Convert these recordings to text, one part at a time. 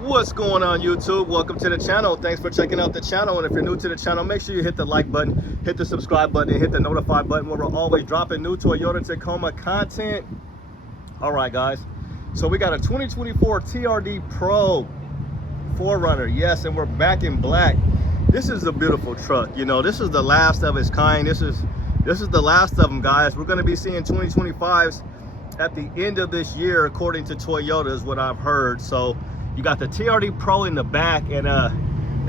What's going on, YouTube? Welcome to the channel. Thanks for checking out the channel. And if you're new to the channel, make sure you hit the like button, hit the subscribe button, and hit the notify button, where we're always dropping new Toyota Tacoma content. All right, guys, so we got a 2024 TRD Pro 4Runner. Yes, and we're back in black. This is a beautiful truck. You know, this is the last of its kind. This is the last of them, guys. We're going to be seeing 2025s at the end of this year, according to Toyota, is what I've heard. So you got the TRD Pro in the back, and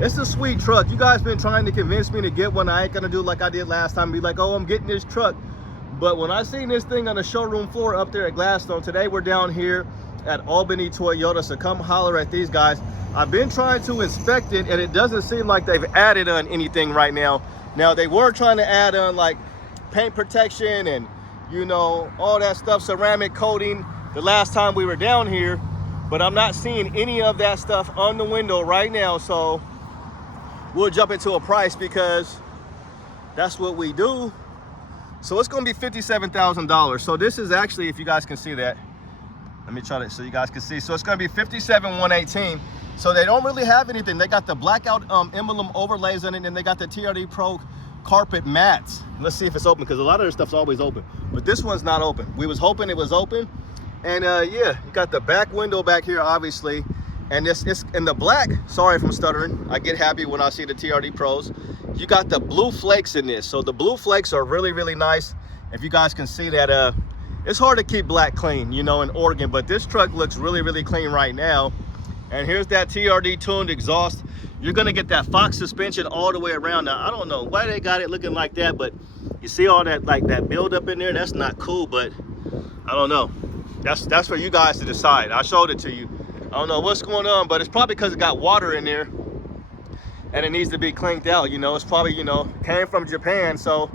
it's a sweet truck. You guys been trying to convince me to get one. I ain't gonna do like I did last time, be like, oh, I'm getting this truck. But when I seen this thing on the showroom floor up there at Gladstone, today we're down here at Albany Toyota, so come holler at these guys. I've been trying to inspect it, and it doesn't seem like they've added on anything right now. Now, they were trying to add on like paint protection and, you know, all that stuff, ceramic coating, the last time we were down here. But I'm not seeing any of that stuff on the window right now, so we'll jump into a price because that's what we do. So it's gonna be $57,000. So this is actually, if you guys can see that, let me try to so you guys can see. So it's gonna be $57,118. So they don't really have anything. They got the Blackout emblem overlays on it, and they got the TRD Pro carpet mats. Let's see if it's open, because a lot of their stuff's always open, but this one's not open. We was hoping it was open. And yeah, you got the back window back here, obviously, and it's in the black. Sorry if I'm stuttering. I get happy when I see the TRD Pros. You got the blue flakes in this, so the blue flakes are really, really nice. If you guys can see that, it's hard to keep black clean, you know, in Oregon, but this truck looks really, really clean right now. And here's that TRD tuned exhaust. You're gonna get that Fox suspension all the way around. Now, I don't know why they got it looking like that, but you see all that, like that build up in there? That's not cool, but I don't know. That's for you guys to decide. I showed it to you. I don't know what's going on, but it's probably because it got water in there and it needs to be cleaned out. You know, it's probably, you know, came from Japan, so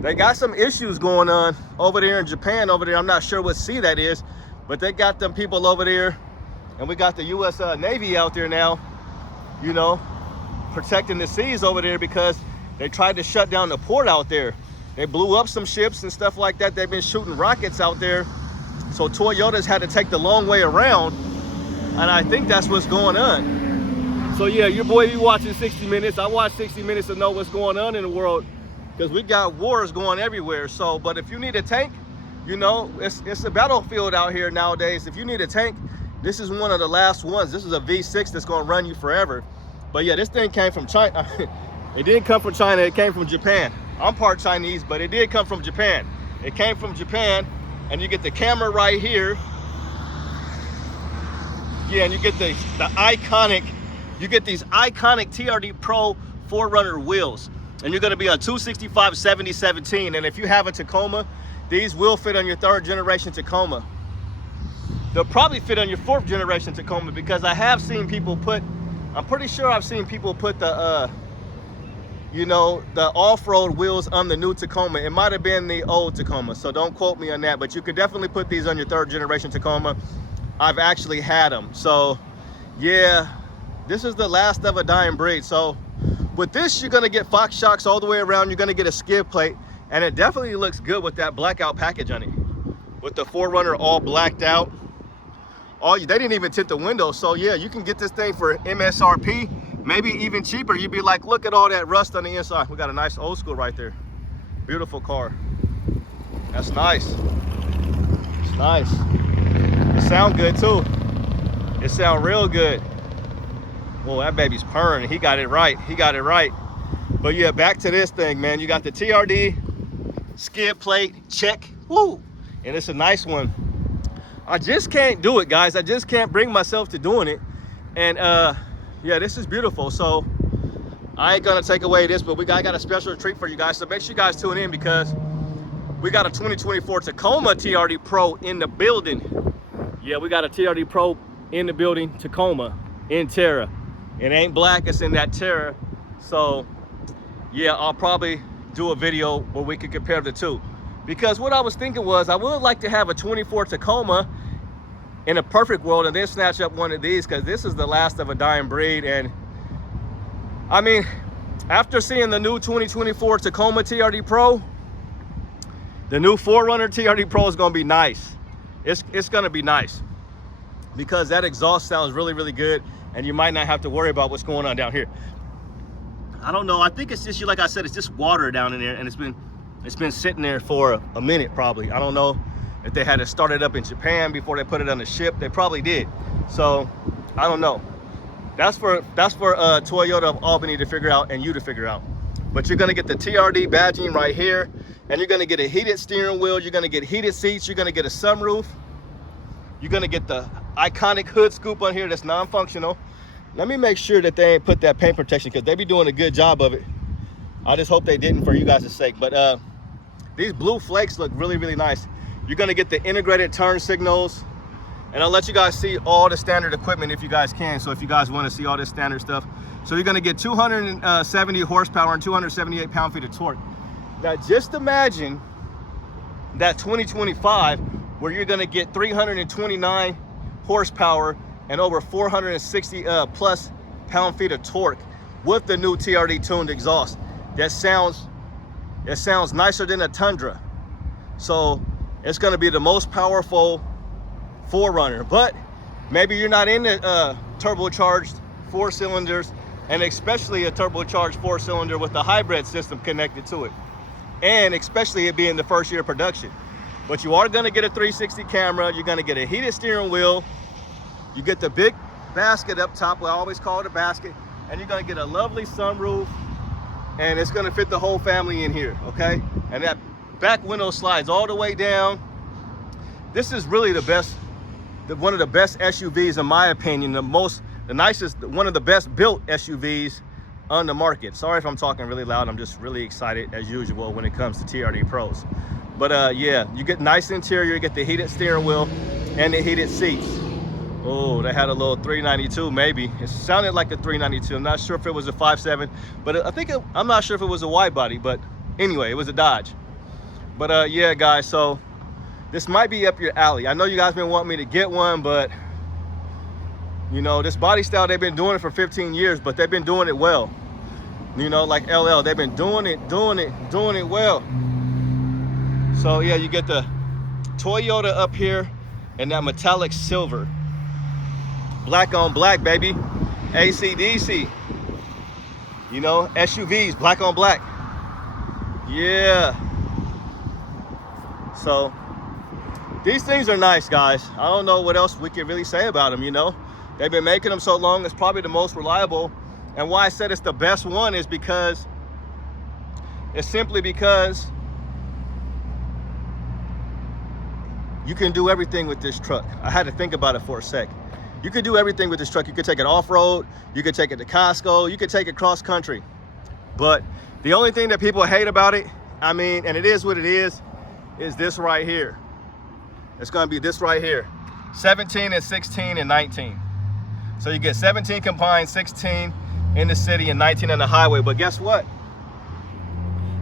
they got some issues going on over there in Japan. Over there, I'm not sure what sea that is, but they got them people over there, and we got the U.S. Navy out there now, you know, protecting the seas over there because they tried to shut down the port out there. They blew up some ships and stuff like that. They've been shooting rockets out there. So Toyota's had to take the long way around, and I think that's what's going on. So yeah, your boy, you watching 60 Minutes. I watch 60 Minutes to know what's going on in the world, because we got wars going everywhere. So, but if you need a tank, you know, it's a battlefield out here nowadays. If you need a tank, this is one of the last ones. This is a V6 that's gonna run you forever. But yeah, this thing came from China. It didn't come from China, it came from Japan. I'm part Chinese, but it did come from Japan. It came from Japan. And you get the camera right here. Yeah, and you get the iconic, you get these iconic TRD Pro 4Runner wheels. And you're gonna be on 265 7017. And if you have a Tacoma, these will fit on your 3rd generation Tacoma. They'll probably fit on your 4th generation Tacoma, because I have seen people put, I'm pretty sure I've seen people put the, you know, the off-road wheels on the new Tacoma. It might have been the old Tacoma, so don't quote me on that, but you could definitely put these on your 3rd generation Tacoma. I've actually had them. So yeah, this is the last of a dying breed. So with this, you're gonna get Fox shocks all the way around. You're gonna get a skid plate, and it definitely looks good with that Blackout package on it, with the 4Runner all blacked out. They didn't even tint the windows. So yeah, you can get this thing for MSRP, maybe even cheaper. You'd be like, look at all that rust on the inside. We got a nice old school right there. Beautiful car. That's nice. It's nice. It sound good too. It sound real good. Well, that baby's purring. He got it right. He got it right. But yeah, back to this thing, man. You got the TRD skid plate, check. Woo! And it's a nice one. I just can't do it, guys. I just can't bring myself to doing it. And yeah, this is beautiful. So I ain't gonna take away this, but I got a special treat for you guys. So make sure you guys tune in, because we got a 2024 Tacoma TRD Pro in the building. Yeah, we got a TRD Pro in the building, Tacoma, in Terra. It ain't black, it's in that Terra. So yeah, I'll probably do a video where we can compare the two. Because what I was thinking was, I would like to have a 24 Tacoma in a perfect world, and then snatch up one of these, because this is the last of a dying breed. And I mean, after seeing the new 2024 Tacoma TRD Pro, the new 4Runner TRD Pro is gonna be nice. It's gonna be nice. because that exhaust sounds really, really good, and you might not have to worry about what's going on down here. I don't know, I think it's just, like I said, it's just water down in there, and it's been sitting there for a minute probably. I don't know if they had to start it up in Japan before they put it on the ship. They probably did. So I don't know. That's for Toyota of Albany to figure out, and you to figure out. But you're gonna get the TRD badging right here, and you're gonna get a heated steering wheel, you're gonna get heated seats, you're gonna get a sunroof, you're gonna get the iconic hood scoop on here that's non-functional. Let me make sure that they ain't put that paint protection, because they be doing a good job of it. I just hope they didn't for you guys' sake. But these blue flakes look really, really nice. You're gonna get the integrated turn signals, and I'll let you guys see all the standard equipment if you guys can. So if you guys want to see all this standard stuff. So you're gonna get 270 horsepower and 278 pound-feet of torque. Now just imagine that 2025, where you're gonna get 329 horsepower and over 460 plus pound-feet of torque with the new TRD tuned exhaust. It sounds nicer than a Tundra. So it's gonna be the most powerful 4Runner, but maybe you're not into turbocharged 4 cylinders, and especially a turbocharged 4 cylinder with a hybrid system connected to it, and especially it being the first year of production. But you are gonna get a 360 camera, you're gonna get a heated steering wheel, you get the big basket up top, we always call it a basket, and you're gonna get a lovely sunroof, and it's gonna fit the whole family in here, okay? And that back window slides all the way down. This is really the best, one of the best SUVs in my opinion, the nicest, one of the best built SUVs on the market. Sorry if I'm talking really loud, I'm just really excited as usual when it comes to TRD Pros. But yeah, you get nice interior, you get the heated steering wheel and the heated seats. Oh, they had a little 392 maybe. It sounded like a 392. I'm not sure if it was a 5.7, but I'm not sure if it was a wide body, but anyway, it was a Dodge. But yeah, guys, so this might be up your alley. I know you guys been wanting me to get one, but you know, this body style, they've been doing it for 15 years, but they've been doing it well. You know, like LL, they've been doing it well. So yeah, you get the Toyota up here and that metallic silver. Black on black, baby. AC/DC. You know, SUVs, black on black. Yeah. So these things are nice, guys. I don't know what else we can really say about them, you know. They've been making them so long, it's probably the most reliable. And why I said it's the best one is because it's simply because you can do everything with this truck. I had to think about it for a sec. You could do everything with this truck. You could take it off-road, you could take it to Costco, you could take it cross-country. But the only thing that people hate about it, I mean, and it is what it is this right here. It's gonna be this right here. 17 and 16 and 19. So you get 17 combined, 16 in the city and 19 on the highway. But guess what?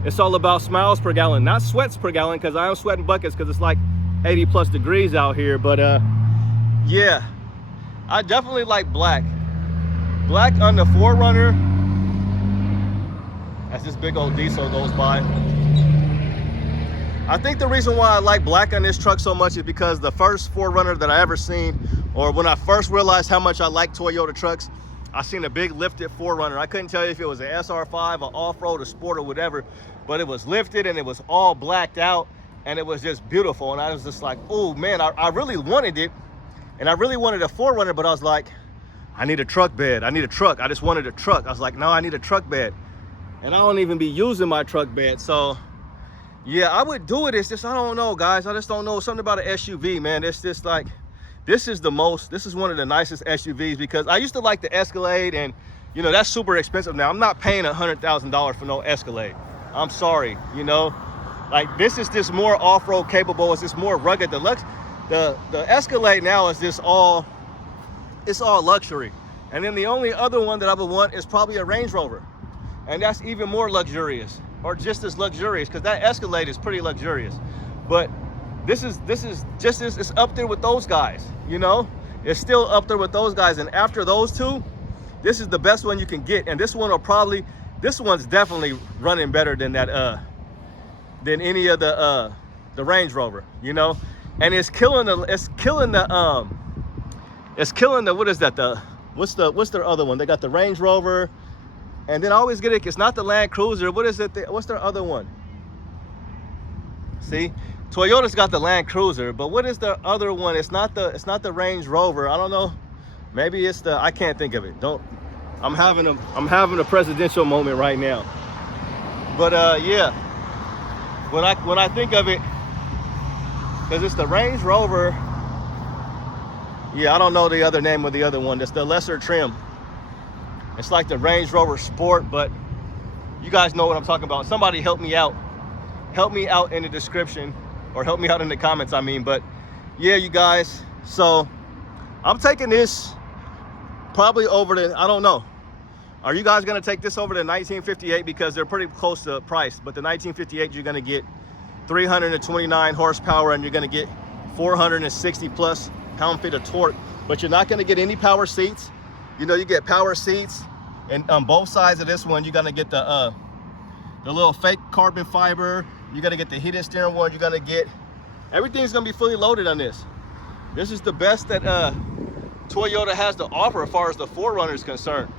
It's all about smiles per gallon, not sweats per gallon, because I am sweating buckets because it's like 80 plus degrees out here. But yeah, I definitely like black. Black on the 4Runner. As this big old diesel goes by. I think the reason why I like black on this truck so much is because the first 4Runner that I ever seen, or when I first realized how much I like Toyota trucks, I seen a big lifted 4Runner. I couldn't tell you if it was an SR5, an off-road, a sport, or whatever, but it was lifted and it was all blacked out and it was just beautiful. And I was just like, oh man, I really wanted it. And I really wanted a 4Runner, but I was like, I need a truck bed. I need a truck. I just wanted a truck. I was like, no, I need a truck bed. And I don't even be using my truck bed. So yeah, I would do it. It's just, I don't know, guys. I just don't know. Something about an SUV, man. It's just like, this is one of the nicest SUVs, because I used to like the Escalade, and you know, that's super expensive now. I'm not paying $100,000 for no Escalade. I'm sorry, you know. Like, this is just more off-road capable. It's just more rugged. The Escalade now is just all, it's all luxury. And then the only other one that I would want is probably a Range Rover. And that's even more luxurious, or just as luxurious, because that Escalade is pretty luxurious. But this is just as, it's up there with those guys, you know. It's still up there with those guys. And after those two, this is the best one you can get. And this one will probably, this one's definitely running better than that, than any of the Range Rover, you know. And it's killing the It's killing the, what is that? What's their other one? They got the Range Rover, and then I always get it. It's not the Land Cruiser. What is it? What's their other one? See, Toyota's got the Land Cruiser, but what is the other one? It's not the Range Rover. I don't know. Maybe it's the, I can't think of it. I'm having a presidential moment right now. But yeah, when I think of it, because it's the Range Rover. Yeah, I don't know the other name of the other one. It's the lesser trim. It's like the Range Rover Sport, but you guys know what I'm talking about. Somebody help me out. Help me out in the description, or help me out in the comments, I mean. But yeah, you guys, so I'm taking this probably over the, I don't know. Are you guys gonna take this over the 1958? Because they're pretty close to price, but the 1958, you're gonna get 329 horsepower and you're gonna get 460 plus pound-feet of torque, but you're not gonna get any power seats. You know, you get power seats, and on both sides of this one, you're gonna get the little fake carbon fiber. You're gonna get the heated steering wheel. You're gonna get, everything's gonna be fully loaded on this. This is the best that Toyota has to offer as far as the 4Runner is concerned.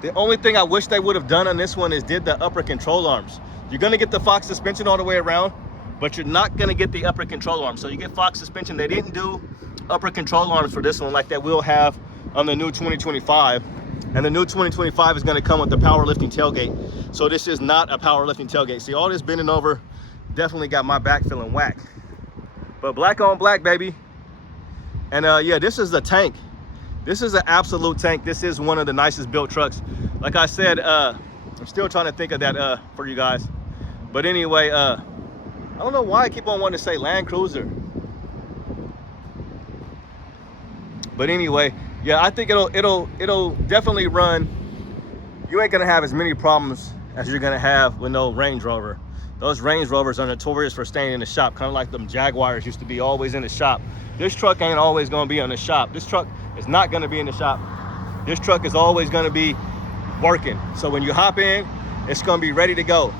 The only thing I wish they would have done on this one is did the upper control arms. You're gonna get the Fox suspension all the way around, but you're not gonna get the upper control arms. So you get Fox suspension. They didn't do upper control arms for this one like that we'll have on the new 2025. And the new 2025 is gonna come with the powerlifting tailgate. So this is not a powerlifting tailgate. See, all this bending over definitely got my back feeling whack. But black on black, baby. And yeah, this is the tank. This is an absolute tank. This is one of the nicest built trucks. Like I said, I'm still trying to think of that for you guys. But anyway, I don't know why I keep on wanting to say Land Cruiser. But anyway, yeah, I think it'll definitely run. You ain't gonna have as many problems as you're gonna have with no Range Rover. Those Range Rovers are notorious for staying in the shop, kind of like them Jaguars used to be always in the shop. This truck ain't always gonna be in the shop. This truck is not gonna be in the shop. This truck is always gonna be working. So when you hop in, it's gonna be ready to go.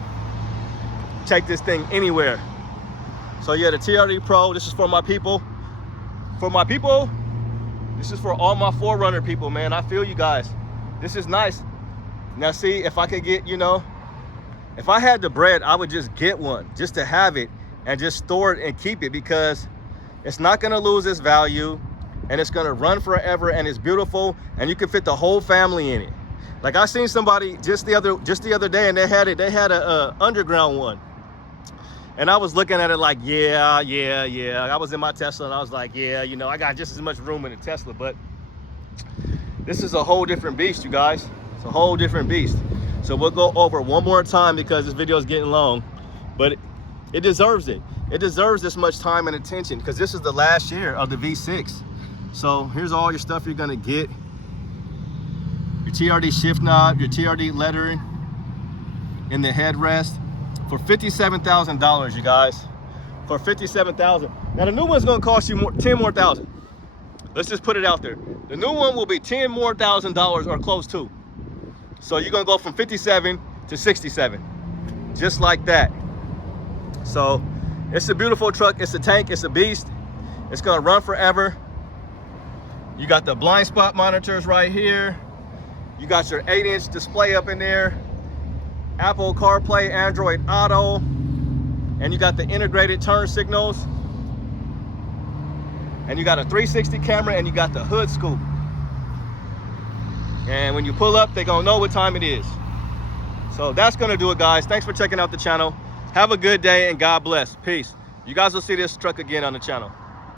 Take this thing anywhere. So yeah, the TRD Pro, this is for my people. For my people, this is for all my 4Runner people, man. I feel you guys. This is nice. Now see, if I could get, you know, if I had the bread, I would just get one just to have it and just store it and keep it, because it's not gonna lose its value and it's gonna run forever and it's beautiful and you can fit the whole family in it. Like I seen somebody just the other day and they had a underground one. And I was looking at it like, yeah. I was in my Tesla and I was like, yeah, you know, I got just as much room in the Tesla, but this is a whole different beast, you guys. It's a whole different beast. So we'll go over one more time because this video is getting long, but it deserves it. It deserves this much time and attention because this is the last year of the V6. So here's all your stuff you're gonna get. Your TRD shift knob, your TRD lettering in the headrest for $57,000, you guys. For $57,000. Now the new one's gonna cost you 10 more thousand. Let's just put it out there. The new one will be $10 more thousand or close to. So you're gonna go from 57 to 67, just like that. So it's a beautiful truck. It's a tank. It's a beast. It's gonna run forever. You got the blind spot monitors right here. You got your 8-inch display up in there. Apple CarPlay, Android Auto, and you got the integrated turn signals. And you got a 360 camera and you got the hood scoop. And when you pull up, they're gonna know what time it is. So that's gonna do it, guys. Thanks for checking out the channel. Have a good day and God bless. Peace. You guys will see this truck again on the channel.